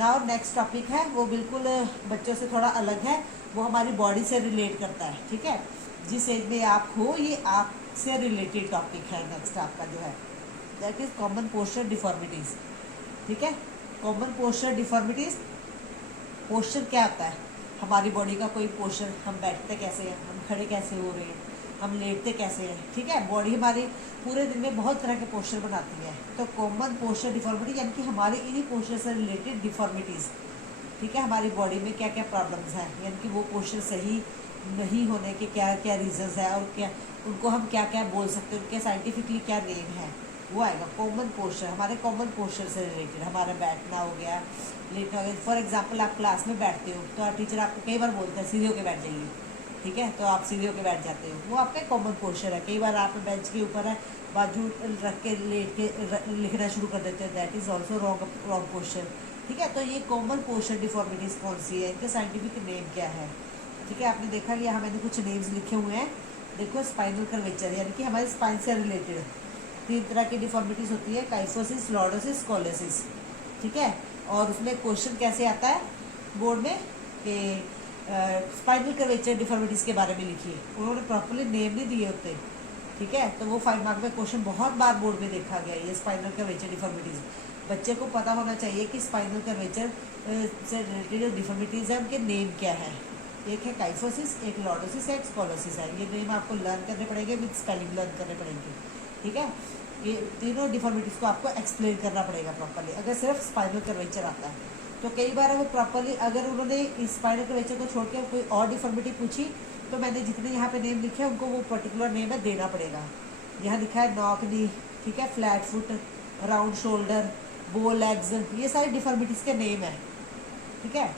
Now next topic है, वो बिल्कुल बच्चों से थोड़ा अलग है, वो हमारी बॉडी से रिलेट करता है। ठीक है, जिस एज में आप हो ये आपसे रिलेटेड टॉपिक है। नेक्स्ट आपका जो है that is common posture deformities. ठीक है, कॉमन पोस्चर डिफॉर्मिटीज, पोस्चर क्या होता है? हमारी बॉडी का कोई पोस्चर, हम बैठते कैसे हैं, हम खड़े कैसे हो रहे हैं, हम लेटते कैसे हैं। ठीक है, बॉडी हमारी पूरे दिन में बहुत तरह के पोस्चर बनाती है। तो कॉमन पोस्चर डिफॉर्मिटी यानी कि हमारे इन्हीं पोस्चर से रिलेटेड डिफॉर्मिटीज़। ठीक है, हमारी बॉडी में क्या क्या प्रॉब्लम्स हैं, यानी कि वो पोस्चर सही नहीं होने के क्या क्या रीजंस है, और क्या उनको हम क्या क्या बोल सकते हैं, उनके साइंटिफिकली क्या नेम है, वो आएगा कॉमन पोस्चर। हमारे कॉमन पोस्चर से रिलेटेड हमारा बैठना हो गया, लेटना हो गया। फॉर एग्जाम्पल आप क्लास में बैठते हो तो टीचर आपको कई बार बोलते हैं सीधे होकर बैठ जाइए। ठीक है, तो आप सीधे होकर बैठ जाते हो, वो आपका कॉमन पोस्चर है। कई बार आप बेंच के ऊपर है, बाजू रख के लेट के लिखना शुरू कर देते हो, that is also wrong posture. ठीक है, तो ये कॉमन पोस्चर डिफॉर्मिटीज़ कौन सी है, इनके साइंटिफिक नेम क्या है? ठीक है, आपने देखा कि यहाँ मैंने कुछ नेम्स लिखे हुए हैं। देखो, स्पाइनल कर्वेचर यानी कि हमारे स्पाइन से रिलेटेड 3 तरह की डिफॉर्मिटीज़ होती है, काइफोसिस, लॉर्डोसिस, स्कोलेसिस। ठीक है, और उसमें क्वेश्चन कैसे आता है बोर्ड में कि स्पाइनल कर्वेचर डिफॉर्मिटीज़ के बारे में लिखिए। उन्होंने प्रॉपर्ली नेम नहीं दिए होते। ठीक है, तो वो 5 मार्क में क्वेश्चन बहुत बार बोर्ड में देखा गया, ये स्पाइनल कर्वेचर डिफॉर्मिटीज़। बच्चे को पता होना चाहिए कि स्पाइनल कर्वेचर से रिलेटेड डिफॉर्मिटीज़ है, उनके नेम क्या है। एक है काइफोसिस, एक लॉर्डोसिस है, एक स्कोलोसिस है। ये नेम आपको लर्न करने पड़ेंगे, विद स्पेलिंग लर्न करने पड़ेंगे। ठीक है, ये तीनों डिफॉर्मिटीज़ को आपको एक्सप्लेन करना पड़ेगा प्रॉपर्ली, अगर सिर्फ स्पाइनल कर्वेचर आता है। तो कई बार वो प्रॉपर्ली, अगर उन्होंने इस स्पाइनल कर्वेचर को छोड़ के कोई और डिफॉर्मिटी पूछी, तो मैंने जितने यहाँ पे नेम लिखे हैं उनको वो पर्टिकुलर नेम है देना पड़ेगा। यहाँ लिखा है नॉक नी, ठीक है, फ्लैट फुट, राउंड शोल्डर, बो लेग्स, ये सारी डिफॉर्मिटीज़ के नेम है। ठीक है,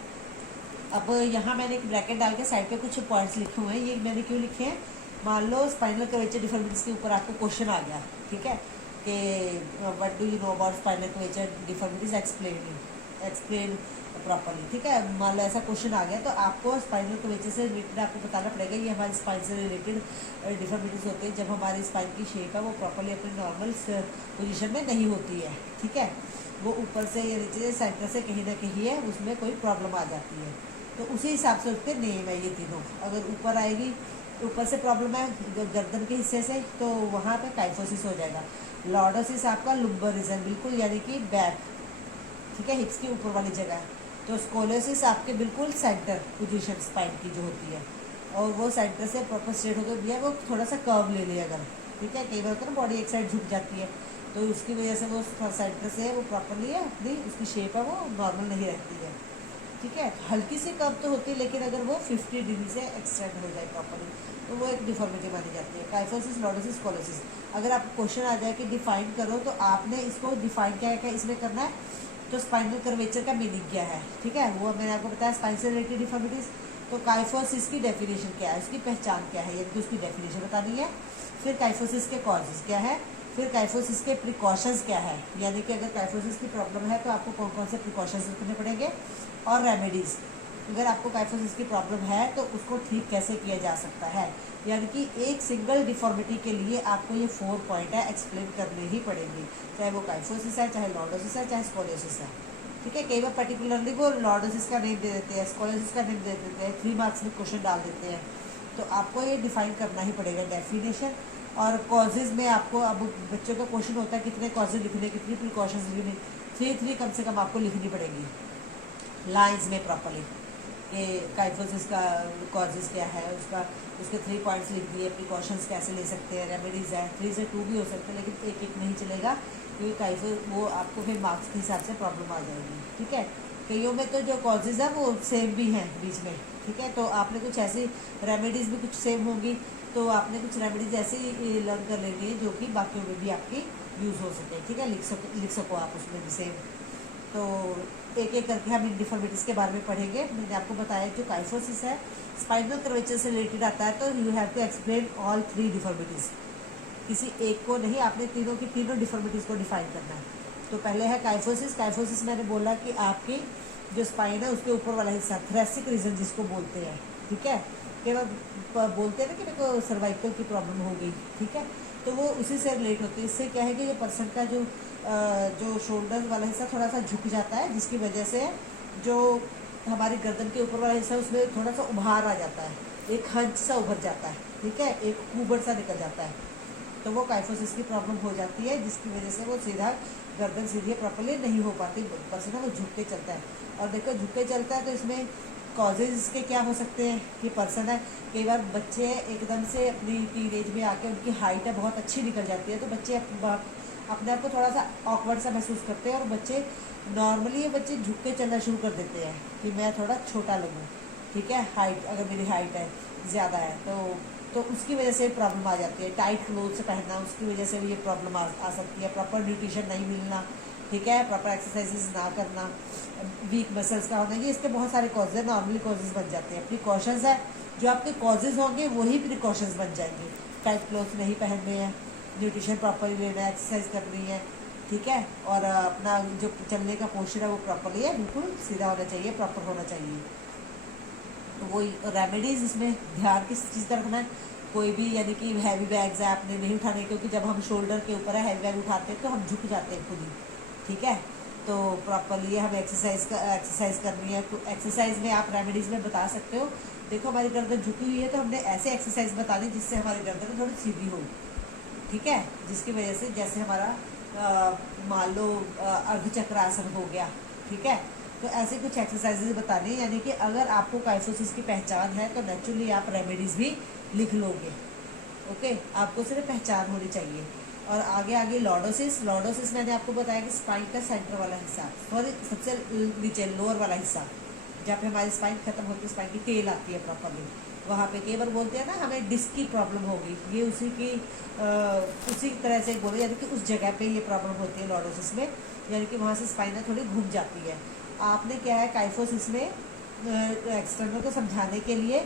अब यहाँ मैंने एक ब्रैकेट डाल के साइड पे कुछ पॉइंट्स लिखे हुए हैं। ये मैंने क्यों लिखे हैं? मान लो स्पाइनल कर्वेचर डिफॉर्मिटीज़ के ऊपर आपको क्वेश्चन आ गया, ठीक है, कि what do you know about spinal curvature deformities, explain properly. ठीक है, मान लो ऐसा क्वेश्चन आ गया, तो आपको स्पाइनल कर्वेचर से रिलेटेड आपको बताना पड़ेगा। ये हमारी स्पाइन से रिलेटेड डिफॉर्मिटीज़ होती है, जब हमारी स्पाइन की शेप है वो प्रॉपर्ली अपनी नॉर्मल पोजिशन में नहीं होती है। ठीक है, वो ऊपर से या नीचे सेंटर से कहीं ना कहीं है, उसमें कोई प्रॉब्लम आ जाती है, तो उसी हिसाब से उसके नेम है ये तीनों। अगर ऊपर आएगी, ऊपर से प्रॉब्लम है गर्दन के हिस्से से, तो वहाँ पे काइफोसिस हो जाएगा। लॉर्डोसिस आपका लुम्बर रीजन, बिल्कुल यानी कि बैक, ठीक है, हिप्स की ऊपर वाली जगह है। तो स्कोलोसिस आपके बिल्कुल सेंटर पोजीशन स्पाइन की जो होती है, और वो सेंटर से प्रॉपर स्ट्रेट होकर भी है, वो थोड़ा सा कर्व ले लिया अगर। ठीक है, कई बार तो बॉडी एक साइड झुक जाती है, तो उसकी वजह से वो सेंटर से वो प्रॉपरली है अपनी उसकी शेप है वो नॉर्मल नहीं रहती है। ठीक है, हल्की सी कर्व तो होती है, लेकिन अगर वो 50 डिग्री से एक्सटेंड हो जाए प्रॉपर्ली, तो वो एक डिफॉर्मिटी मानी जाती है। Kyphosis, lordosis, scoliosis. अगर आप क्वेश्चन आ जाए कि डिफाइन करो, तो आपने इसको डिफाइन क्या क्या इसमें करना है, तो स्पाइनल कर्वेचर का मीनिंग क्या है। ठीक है, वो मैंने आपको बताया, स्पाइन से रिलेटेड डिफॉर्मिटीज। तो काइफोसिस की डेफिनेशन क्या है, उसकी पहचान क्या है, यानी कि उसकी डेफिनेशन बतानी है। फिर काइफोसिस के कॉजेज क्या है, फिर काइफोसिस के प्रिकॉशंस क्या है, यानी कि अगर काइफोसिस की प्रॉब्लम है तो आपको कौन कौन से प्रिकॉशंस रखने पड़ेंगे, और रेमेडीज़। अगर आपको काइफोसिस की प्रॉब्लम है तो उसको ठीक कैसे किया जा सकता है, यानी कि एक सिंगल डिफॉर्मिटी के लिए आपको ये 4 पॉइंट है एक्सप्लेन करने ही पड़ेंगे, चाहे वो काइफोसिस है, चाहे लॉर्डोसिस है, चाहे स्कोलियोसिस है। ठीक है, कई बार पर्टिकुलरली वो लॉर्डोसिस का नेम दे देते हैं, स्कोलियोसिस का नेम दे देते हैं, 3 मार्क्स में क्वेश्चन डाल देते हैं, तो आपको ये डिफाइन करना ही पड़ेगा डेफिनेशन। और कॉजेज़ में आपको, अब बच्चों का क्वेश्चन होता है कितने कॉजेज लिखने, कितनी प्रिकॉशंस लिखनी, 3 कम से कम आपको लिखनी पड़ेगी लाइंस में प्रॉपर्ली, कि काइफोसिस का कॉजेज़ क्या है, उसके 3 पॉइंट्स लिख दिए, प्रिकॉशंस कैसे ले सकते हैं, रेमेडीज़ है, 3 से 2 भी हो सकते हैं, लेकिन एक नहीं चलेगा, क्योंकि काइफो वो आपको फिर मार्क्स के हिसाब से प्रॉब्लम आ जाएगी। ठीक है, कईयों में तो जो कॉजेज़ है वो सेम भी हैं बीच में। ठीक है, तो आपने कुछ ऐसी रेमेडीज़ भी कुछ सेम होंगी, तो आपने कुछ रेमेडीज़ ऐसी लर्न कर लेनी है जो कि बाकियों में भी आपकी यूज़ हो सके। ठीक है, लिख सको आप उसमें भी सेम। तो एक एक करके हम इन डिफॉर्मिटीज़ के बारे में पढ़ेंगे। मैंने आपको बताया जो काइफोसिस है स्पाइनल कर्वेचर से रिलेटेड आता है, तो you have to explain all 3 deformities, किसी एक को नहीं, आपने तीनों की तीनों डिफॉर्मिटीज़ को डिफाइन करना है। तो पहले है काइफोसिस। काइफोसिस मैंने बोला कि आपकी जो स्पाइन है उसके ऊपर वाला हिस्सा, थ्रेसिक रीजन जिसको बोलते हैं। ठीक है, कई बार बोलते हैं ना कि मेरे को सर्वाइकल की प्रॉब्लम हो गई। ठीक है, तो वो उसी से रिलेट होती है। इससे क्या है कि जो पर्सन का जो शोल्डर वाला हिस्सा थोड़ा सा झुक जाता है, जिसकी वजह से जो हमारी गर्दन के ऊपर वाला हिस्सा उसमें थोड़ा सा उभार आ जाता है, एक हंच सा उभर जाता है, ठीक है, एक ऊबर सा निकल जाता है। तो वो काइफोसिस की प्रॉब्लम हो जाती है, जिसकी वजह से वो सीधा गर्दन सीधी प्रॉपर्ली नहीं हो पाती, पर्सन वो झुक के चलता है। और देखो झुक के चलता है तो इसमें कॉजेज इसके क्या हो सकते हैं कि पर्सन है, कई बार बच्चे एकदम से अपनी टीन एज में आके उनकी हाइट है बहुत अच्छी निकल जाती है, तो बच्चे अपने आप को थोड़ा सा ऑकवर्ड सा महसूस करते हैं, और बच्चे नॉर्मली ये बच्चे झुक के चलना शुरू कर देते हैं कि मैं थोड़ा छोटा लगूँ, ठीक है, हाइट अगर मेरी हाइट है ज़्यादा है तो उसकी वजह से प्रॉब्लम आ जाती है। टाइट क्लोथ्स पहनना, उसकी वजह से भी ये प्रॉब्लम आ सकती है। प्रॉपर न्यूट्रिशन नहीं मिलना, ठीक है, प्रॉपर एक्सरसाइजेज ना करना, वीक मसल्स का होना, ये इसके बहुत सारे कॉजेज है, नॉर्मली कॉजेज बन जाते हैं। प्रिकॉशंस है, जो आपके कॉजेज होंगे वही प्रिकॉशंस बन जाएंगे। टाइट क्लोथ नहीं पहनने हैं, न्यूट्रिशन प्रॉपरली लेना है, एक्सरसाइज करनी है, ठीक है, और अपना जो चलने का पोस्चर है वो प्रॉपरली है, बिल्कुल सीधा होना चाहिए, प्रॉपर होना चाहिए। तो वही रेमेडीज़ इसमें ध्यान किस चीज़ का रखना है, कोई भी यानी कि हैवी बैग्स है आपने नहीं उठाने, क्योंकि जब हम शोल्डर के ऊपर है हैवी बैग उठाते हैं तो हम झुक जाते हैं खुद ही, ठीक है। तो प्रॉपरली हमें एक्सरसाइज करनी है। एक्सरसाइज में आप रेमेडीज़ में बता सकते हो, देखो हमारी गर्दन झुकी हुई है तो हमने ऐसे एक्सरसाइज बतानी जिससे हमारी गर्दन थोड़ी सीधी हो, ठीक है, जिसकी वजह से जैसे हमारा मान लो अर्धचक्रासन हो गया, ठीक है, तो ऐसे कुछ एक्सरसाइजेज बताने, यानी कि अगर आपको काइफोसिस की पहचान है तो नेचुरली आप रेमेडीज़ भी लिख लोगे, ओके, आपको सिर्फ पहचान होनी चाहिए। और आगे आगे लॉर्डोसिस मैंने आपको बताया कि स्पाइन का सेंटर वाला हिस्सा, सॉरी सबसे नीचे लोअर वाला हिस्सा, जहाँ पे हमारी स्पाइन खत्म होती है, स्पाइन की टेल आती है प्रॉपरली, वहाँ पे कई बार बोलते हैं ना हमें डिस्क की प्रॉब्लम होगी, ये उसी तरह से बोले, यानी कि उस जगह पे ये प्रॉब्लम होती है लॉर्डोसिस में, यानी कि वहाँ से स्पाइन थोड़ी घूम जाती है। आपने क्या है काइफोसिस में एक्सटर्नल को समझाने के लिए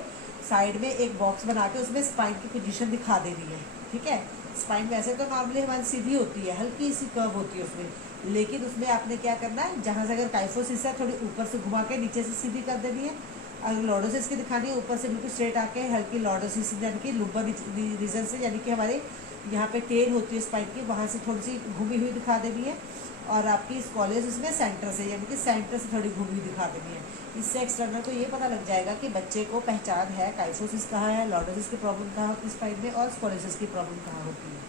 साइड में एक बॉक्स बना के उसमें स्पाइन की पोजीशन दिखा देनी है, ठीक है। स्पाइन वैसे तो नॉर्मली हमारी सीधी होती है, हल्की सी कर्व होती है उसमें, लेकिन उसमें आपने क्या करना है, जहाँ से अगर काइफोसिस है थोड़ी ऊपर से घुमा के नीचे से सीधी कर देनी है। अगर लॉर्डोसिस की दिखानी है ऊपर से बिल्कुल स्ट्रेट आके हल्की लॉर्डोसिस यानी कि लुम्बर रीजन से, यानी कि हमारे यहाँ पे टेल होती है स्पाइन की, वहाँ से थोड़ी सी घूमी हुई दिखा देनी है। और आपकी स्कॉलेसिस में सेंटर से, यानी कि सेंटर से थोड़ी घूमी दिखा देनी है। इससे एक्सटर्नल को ये पता लग जाएगा कि बच्चे को पहचान है काइफोसिस कहाँ है, लॉर्डोसिस की प्रॉब्लम कहाँ होती है स्पाइन में, और स्कॉलेसिस की प्रॉब्लम कहाँ होती है,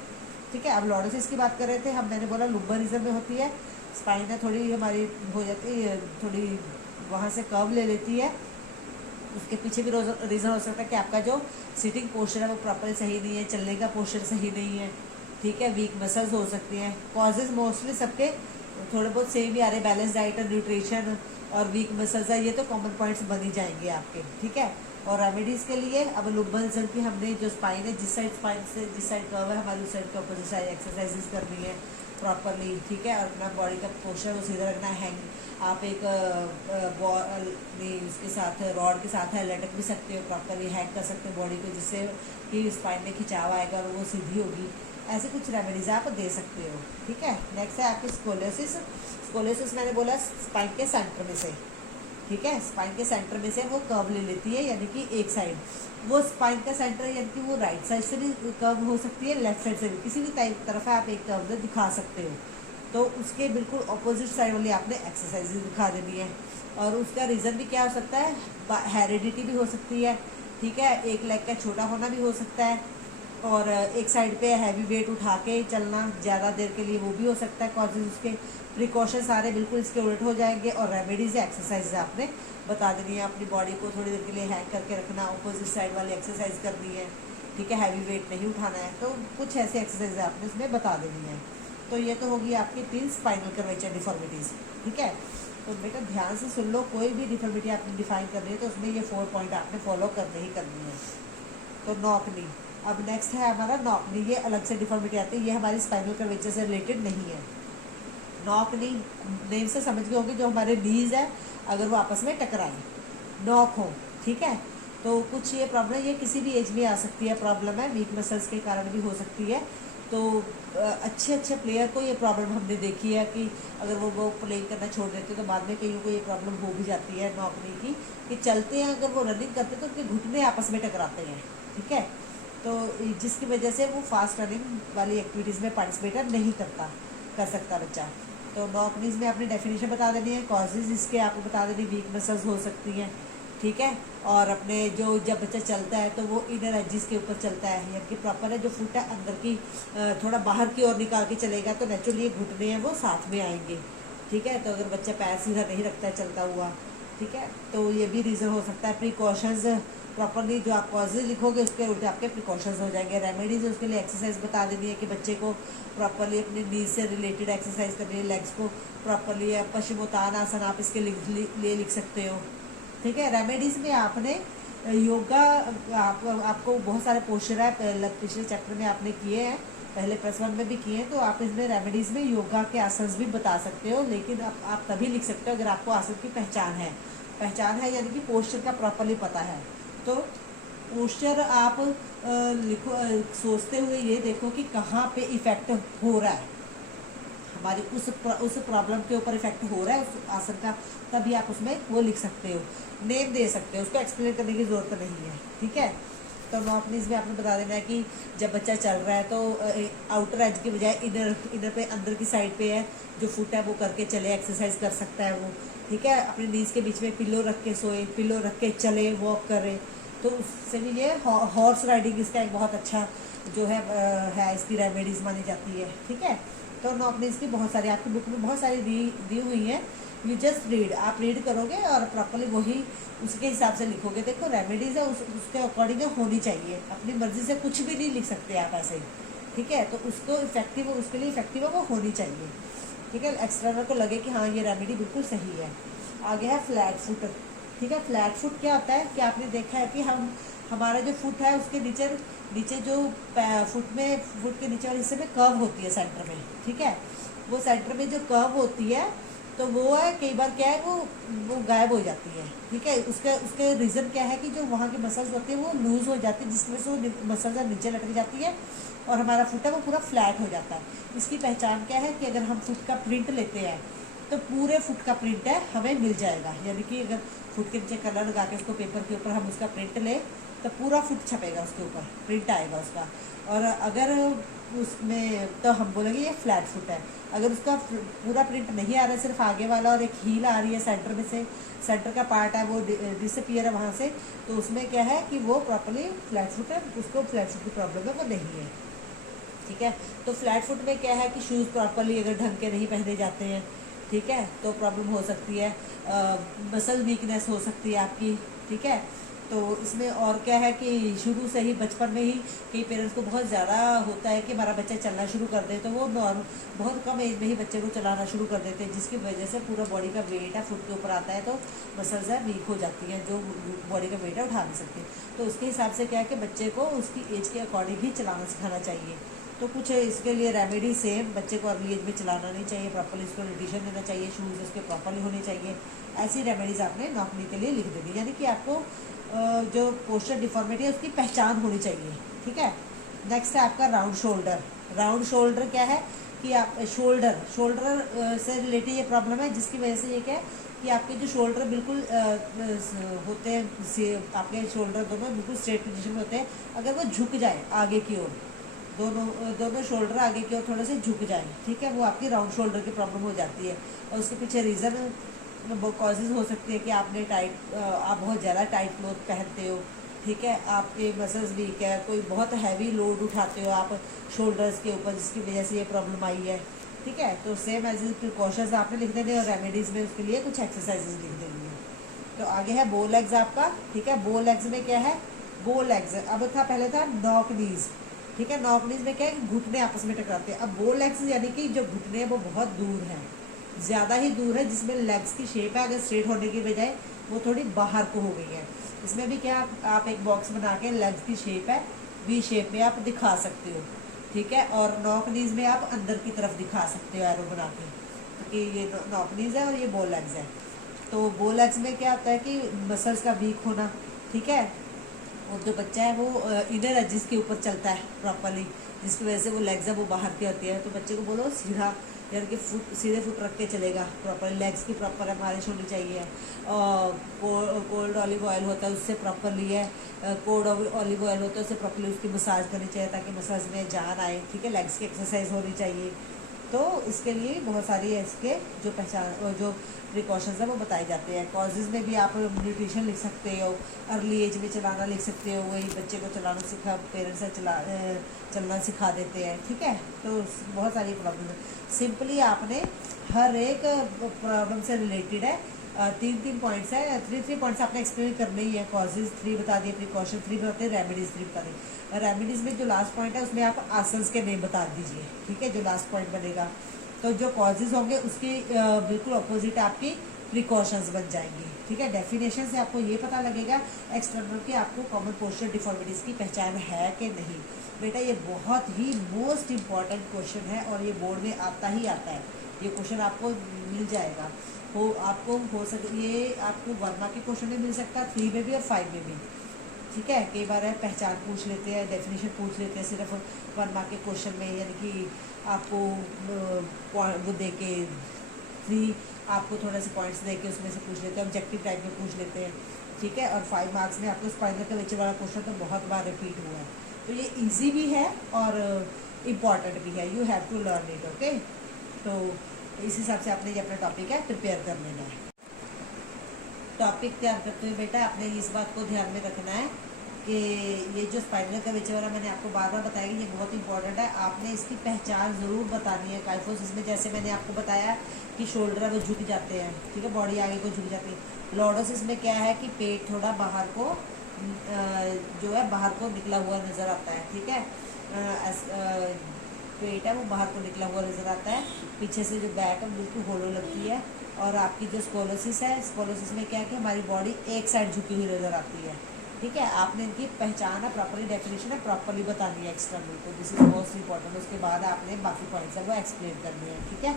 ठीक है। अब लॉर्डोसिस की बात कर रहे थे हम, मैंने बोला लुम्बर रीजन में होती है, स्पाइन है थोड़ी हमारी हो जाती है, थोड़ी वहाँ से कर्व ले लेती है। उसके पीछे भी रीज़न हो सकता है कि आपका जो सिटिंग पोस्चर है वो प्रॉपर सही नहीं है, चलने का पोस्चर सही नहीं है, ठीक है, वीक मसल्स हो सकती हैं। कॉजेज मोस्टली सबके थोड़े बहुत सेम ही आ रहे, बैलेंस डाइट और न्यूट्रिशन और वीक मसल्स है, ये तो कॉमन पॉइंट्स बन ही जाएंगे आपके, ठीक है। और रेमेडीज़ के लिए अब लुम्बर रीजन की हमने जो स्पाइन है, जिस साइड स्पाइन से जिस साइड कर्व है हमारी उस साइड के अपोजिट साइड एक्सरसाइजेज करनी है प्रॉपरली, ठीक है। और अपना बॉडी का पोस्चर वो सीधा रखना है। आप एक बॉल उसके साथ रॉड के साथ है लटक भी सकते हो, प्रॉपरली हैंग कर सकते हो बॉडी को, जिससे कि स्पाइन में खिंचाव आएगा और वो सीधी होगी। ऐसे कुछ रेमेडीज आप दे सकते हो, ठीक है। नेक्स्ट है आपकी स्कोलेसिस मैंने बोला स्पाइन के सेंटर में से, ठीक है, स्पाइन के सेंटर में से वो कर्व ले लेती है, यानी कि एक साइड वो स्पाइन का सेंटर, यानी कि वो राइट साइड से भी कर्व हो सकती है, लेफ्ट साइड से भी, किसी भी तरफ आप एक कर्व दिखा सकते हो। तो उसके बिल्कुल ऑपोजिट साइड वाली आपने एक्सरसाइज दिखा देनी है। और उसका रीज़न भी क्या हो सकता है, हेरिडिटी भी हो सकती है, ठीक है, एक लेग का छोटा होना भी हो सकता है, और एक साइड पे हैवी वेट उठा के चलना ज़्यादा देर के लिए वो भी हो सकता है कॉजेज। उसके प्रिकॉशन सारे बिल्कुल इसके उलट हो जाएंगे। और रेमेडीज़ एक्सरसाइज आपने बता देनी है, अपनी बॉडी को थोड़ी देर के लिए हैंग करके रखना, अपोजिट साइड वाली एक्सरसाइज करनी है, ठीक है, हैवी वेट नहीं उठाना है। तो कुछ ऐसे एक्सरसाइज आपने उसमें बता देनी है। तो ये तो होगी आपकी 3 स्पाइनल कर्वेचर डिफॉर्मिटीज़, ठीक है। तो बेटा ध्यान से सुन लो, कोई भी डिफॉर्मिटी आपने डिफाइन करनी है तो उसमें ये 4 पॉइंट आपने फॉलो करनी ही करनी है। तो नॉक नी, अब नेक्स्ट है हमारा नॉक नी, ये अलग से डिफॉर्मिटी आती है, ये हमारी स्पाइनल कर्वेचर से रिलेटेड नहीं है। नॉक नी नेम से समझ गए होंगे, जो हमारे नीज है अगर वो आपस में टकराए नॉक हो, ठीक है। तो कुछ ये प्रॉब्लम ये किसी भी एज में आ सकती है, प्रॉब्लम है वीक मसल्स के कारण भी हो सकती है। तो अच्छे प्लेयर को ये प्रॉब्लम हमने देखी है कि अगर वो प्लेइंग करना छोड़ देते तो बाद में कईयों को ये प्रॉब्लम हो भी जाती है नॉक नी की, कि चलते हैं अगर वो रनिंग करते तो उनके घुटने आपस में टकराते हैं, ठीक है। तो जिसकी वजह से वो फास्ट रनिंग वाली एक्टिविटीज़ में पार्टिसिपेट नहीं कर सकता बच्चा। तो नॉक नीज में आपने डेफिनेशन बता देनी है, कॉजेज इसके आपको बता देनी, वीक मसल्स हो सकती हैं, ठीक है। और अपने जो जब बच्चा चलता है तो वो इनर एजिस के ऊपर चलता है, यानी कि प्रॉपर है जो फुट है अंदर की थोड़ा बाहर की ओर निकाल के चलेगा तो नेचुरली ये घुटने हैं वो साथ में आएंगे, ठीक है। तो अगर बच्चा पैर सीधा नहीं रखता है चलता हुआ, ठीक है, तो ये भी रीज़न हो सकता है। प्रिकॉशंस प्रॉपरली जो आप कॉजेज लिखोगे उसके उल्टे आपके प्रिकॉशंस हो जाएंगे। रेमेडीज उसके लिए एक्सरसाइज बता देनी है कि बच्चे को प्रॉपरली अपनी नीज से रिलेटेड एक्सरसाइज करनी है, लेग्स को प्रॉपरली पश्चिमोत्तानासन आप इसके लिए लिख सकते हो, ठीक है। रेमेडीज़ में आपने योगा आपको बहुत सारे पोस्चर है पिछले चैप्टर में आपने किए हैं, पहले +1 में भी किए हैं, तो आप इसमें रेमेडीज़ में योगा के आसन भी बता सकते हो, लेकिन आप तभी लिख सकते हो अगर आपको आसन की पहचान है यानी कि पोस्चर का प्रॉपरली पता है। तो पोस्चर आप लिखो, सोचते हुए ये देखो कि कहाँ पे इफ़ेक्ट हो रहा है, हमारी उस प्रॉब्लम के ऊपर इफेक्ट हो रहा है उस आसन का, तभी आप उसमें वो लिख सकते हो, नेम दे सकते हो, उसको एक्सप्लेन करने की ज़रूरत नहीं है, ठीक है। तो नॉर्मलीज में आपने बता देना है कि जब बच्चा चल रहा है तो आउटर एज के बजाय इनर पे अंदर की साइड पे है जो फुट है वो करके चले, एक्सरसाइज कर सकता है वो, ठीक है। अपनी नीज के बीच में पिलो रख के सोए, पिलो रख के चले, वॉक करे, तो उससे भी ये हॉर्स राइडिंग इसका एक बहुत अच्छा जो है इसकी रेमेडीज़ मानी जाती है, ठीक है। तो नॉर्मली इसकी बहुत सारी आपकी बुक में बहुत सारी दी हुई हैं, यू जस्ट रीड, आप रीड करोगे और प्रॉपरली वही उसके हिसाब से लिखोगे। देखो रेमेडीज़ है उसके अकॉर्डिंग होनी चाहिए, अपनी मर्जी से कुछ भी नहीं लिख सकते आप ऐसे ही, ठीक है। तो उसको इफेक्टिव, उसके लिए इफेक्टिव है वो होनी चाहिए, ठीक है। एक्सटर्नल को लगे कि हाँ ये रेमेडी बिल्कुल सही है। आगे है फ्लैट फुट, ठीक है। फ्लैट फुट क्या होता है कि आपने देखा है कि हमारा जो फुट है उसके नीचे जो फुट के नीचे वाले हिस्से में कर्व होती है सेंटर में, ठीक है। वो सेंटर में जो कर्व होती है तो वो है कई बार क्या है वो गायब हो जाती है, ठीक है। उसके रीज़न क्या है कि जो वहाँ की मसल्स होती है वो लूज़ हो जाती है, जिसकी वजह से वो मसल्स नीचे लटक जाती है और हमारा फुट है वो पूरा फ्लैट हो जाता है। इसकी पहचान क्या है कि अगर हम फुट का प्रिंट लेते हैं तो पूरे फुट का प्रिंट है हमें मिल जाएगा, यानी कि अगर फुट के नीचे कलर लगा के उसको पेपर के ऊपर हम उसका प्रिंट लें तो पूरा फुट छपेगा, उसके ऊपर प्रिंट आएगा उसका। और अगर उसमें तो हम बोलेंगे ये फ्लैट फुट है। अगर उसका पूरा प्रिंट नहीं आ रहा है, सिर्फ आगे वाला और एक हील आ रही है सेंटर में से, सेंटर का पार्ट है वो डिसअपियर है वहाँ से, तो उसमें क्या है कि वो प्रॉपरली फ्लैट फुट है, उसको फ्लैट फुट की प्रॉब्लम है वो नहीं है, ठीक है। तो फ्लैट फुट में क्या है कि शूज़ प्रॉपरली अगर ढंग के नहीं पहने जाते हैं, ठीक है, तो प्रॉब्लम हो सकती है, मसल वीकनेस हो सकती है आपकी, ठीक है। तो इसमें और क्या है कि शुरू से ही बचपन में ही कई पेरेंट्स को बहुत ज़्यादा होता है कि हमारा बच्चा चलना शुरू कर दे, तो वो बहुत कम एज में ही बच्चे को चलाना शुरू कर देते हैं, जिसकी वजह से पूरा बॉडी का वेट है फुट के ऊपर आता है, तो मसल्स है वीक हो जाती हैं, जो बॉडी का वेट है उठा नहीं सकती। तो उसके हिसाब से क्या है कि बच्चे को उसकी एज के अकॉर्डिंग ही चलाना सिखाना चाहिए। तो कुछ इसके लिए रेमेडी सेम, बच्चे को अर्ली एज में चलाना नहीं चाहिए, प्रॉपरली उसको न्यूट्रिशन देना चाहिए, शूज़ उसके प्रॉपरली होने चाहिए, ऐसी रेमेडीज़ आपने नौकरी के लिए लिख देनी, यानी कि आपको जो पोस्चर डिफॉर्मिटी है उसकी पहचान होनी चाहिए, ठीक है। नेक्स्ट है आपका राउंड शोल्डर। राउंड शोल्डर क्या है कि आप शोल्डर से रिलेटेड ये प्रॉब्लम है, जिसकी वजह से ये क्या है कि आपके जो शोल्डर बिल्कुल होते हैं, आपके शोल्डर दोनों बिल्कुल स्ट्रेट पोजीशन में होते हैं, अगर वो झुक जाए आगे की ओर, दोनों शोल्डर आगे की ओर थोड़े से झुक जाए, ठीक है, वो आपकी राउंड शोल्डर की प्रॉब्लम हो जाती है। और उसके पीछे रीज़न कॉजेज़ हो सकती है कि आपने आप बहुत ज़्यादा टाइट क्लोथ पहनते हो, ठीक है, आपके मसल्स वीक है, कोई बहुत हैवी लोड उठाते हो आप शोल्डर्स के ऊपर, जिसकी वजह से ये प्रॉब्लम आई है, ठीक है। तो सेम एज प्रिकॉशंस आपने लिख देने और रेमेडीज़ में उसके लिए कुछ एक्सरसाइजेज लिख देनी है। तो आगे है बो लेग्स आपका, ठीक है। बो लेग्स में क्या है, बो लेग्स अब था, पहले था नॉक नीज, ठीक है। नॉक नीज में क्या है, घुटने आपस में टकराते हैं। अब बो लेग्स यानी कि जो घुटने हैं वो बहुत दूर हैं, ज़्यादा ही दूर है, जिसमें लेग्स की शेप है अगर स्ट्रेट होने की बजाय वो थोड़ी बाहर को हो गई है। इसमें भी क्या आप एक बॉक्स बना के लेग्स की शेप है वी शेप में आप दिखा सकते हो, ठीक है। और नॉक नीज में आप अंदर की तरफ दिखा सकते हो एरो बना के, क्योंकि ये नॉक नीज है और ये बो लेग्स है। तो बो लेग्स में क्या होता है कि मसल्स का वीक होना, ठीक है। और जो बच्चा है वो इनर एजिस के ऊपर चलता है प्रॉपरली, जिसकी वजह से वो लेग्स है वो बाहर की होती है। तो बच्चे को बोलो सीधा यानी कि फुट सीधे फुट रख के चलेगा प्रॉपर, लेग्स की प्रॉपर मालिश होनी चाहिए। कोल्ड ऑलिव ऑयल होता है उससे प्रॉपरली है, कोल्ड ऑलिव ऑयल होता है उससे प्रॉपरली उसकी मसाज करनी चाहिए ताकि मसाज में जान आए, ठीक है। लेग्स की एक्सरसाइज होनी चाहिए। तो इसके लिए बहुत सारी इसके जो पहचान जो प्रिकॉशंस हैं वो बताए जाते हैं। कॉजेज़ में भी आप न्यूट्रिशन लिख सकते हो, अर्ली एज में चलाना लिख सकते हो, वही बच्चे को चलाना सिखा, पेरेंट्स से चलना सिखा देते हैं, ठीक है। तो बहुत सारी प्रॉब्लम है, सिंपली आपने हर एक प्रॉब्लम से रिलेटेड है, 3 पॉइंट्स है, 3 पॉइंट्स आपने एक्सप्लेन करने ही है। कॉजेज 3 बता दिए, प्रिकॉशन 3 बता दिए, रेमेडीज 3 बता दिए। रेमेडीज में जो लास्ट पॉइंट है उसमें आप आसन्स के नेम बता दीजिए, ठीक है, जो लास्ट पॉइंट बनेगा। तो जो कॉजेज होंगे उसकी बिल्कुल अपोजिट आपकी प्रिकॉशंस बन जाएंगी, ठीक है। डेफिनेशन से आपको ये पता लगेगा एक्सटर्नल की आपको कॉमन पोस्चर डिफॉर्मिटीज़ की पहचान है कि नहीं। बेटा ये बहुत ही मोस्ट इम्पॉर्टेंट क्वेश्चन है और ये बोर्ड में आता ही आता है। ये क्वेश्चन आपको मिल जाएगा, हो आपको हो सके, ये आपको 1 मार्क के क्वेश्चन में मिल सकता है, 3 में भी और 5 में भी, ठीक है। कई बार है पहचान पूछ लेते हैं, डेफिनेशन पूछ लेते हैं सिर्फ 1 मार्क के क्वेश्चन में, यानी कि आपको वो दे के 3 आपको थोड़े से पॉइंट्स दे के उसमें से पूछ लेते हैं, ऑब्जेक्टिव टाइप में पूछ लेते हैं, ठीक है। और 5 मार्क्स में आपको स्पाइनल कर्वेचर वाला क्वेश्चन तो बहुत बार रिपीट हुआ है, तो ये ईजी भी है और इम्पॉर्टेंट भी है। You have to learn it, okay. तो इस हिसाब से आपने ये अपना टॉपिक है प्रिपेयर कर लेना है। टॉपिक तैयार करते हुए बेटा आपने इस बात को ध्यान में रखना है कि ये जो स्पाइनल कर्वेचर वाला मैंने आपको बार बार बताया कि ये बहुत इंपॉर्टेंट है, आपने इसकी पहचान ज़रूर बतानी है। काइफोसिस में जैसे मैंने आपको बताया कि शोल्डर है वो झुक जाते हैं, ठीक है, बॉडी आगे को झुक जाती है। लॉर्डोसिस में क्या है कि पेट थोड़ा बाहर को जो है बाहर को निकला हुआ नज़र आता है, ठीक है। पेट है वो बाहर को निकला हुआ नज़र आता है, पीछे से जो बैक है बिल्कुल होलो लगती है। और आपकी जो स्कोलोसिस है, स्कोलोसिस में क्या है कि हमारी बॉडी एक साइड झुकी हुई नज़र आती है, ठीक है। आपने इनकी पहचान है, प्रॉपरली डेफिनेशन है, प्रॉपरली बतानी है एक्सटर्नल को, दिस इज मोस्ट इंपॉर्टेंट। उसके बाद आपने बाकी पॉइंट्स है वो एक्सप्लेन करने हैं, ठीक है।